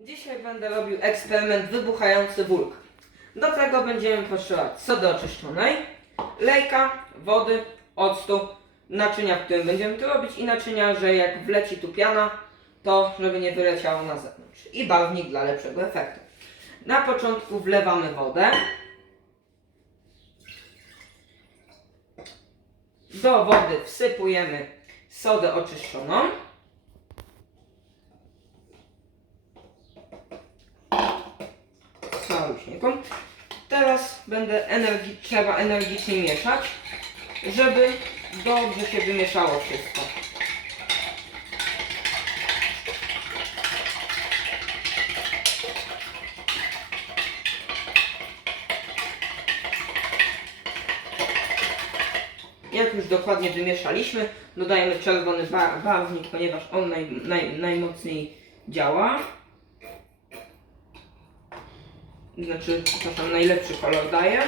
Dzisiaj będę robił eksperyment wybuchający wulkan. Do tego będziemy potrzebować sody oczyszczonej, lejka, wody, octu, naczynia, w którym będziemy to robić i naczynia, że jak wleci tu piana, to żeby nie wyleciało na zewnątrz. I barwnik dla lepszego efektu. Na początku wlewamy wodę. Do wody wsypujemy sodę oczyszczoną. Całuśniką. Teraz trzeba energicznie mieszać, żeby dobrze się wymieszało wszystko. Jak już dokładnie wymieszaliśmy, dodajemy czerwony barwnik, ponieważ on najmocniej działa. Znaczy, przepraszam, najlepszy kolor daje.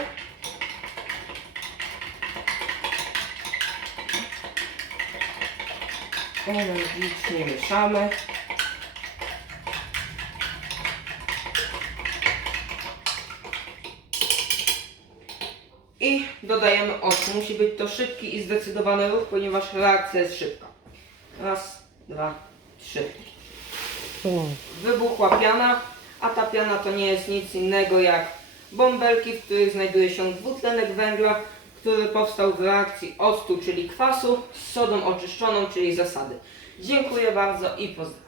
Energicznie mieszamy. I dodajemy octu. Musi być to szybki i zdecydowany ruch, ponieważ reakcja jest szybka. Raz, dwa, trzy. Wybuchła piana, a ta piana to nie jest nic innego jak bąbelki, w których znajduje się dwutlenek węgla, który powstał w reakcji octu, czyli kwasu, z sodą oczyszczoną, czyli zasady. Dziękuję bardzo i pozdrawiam.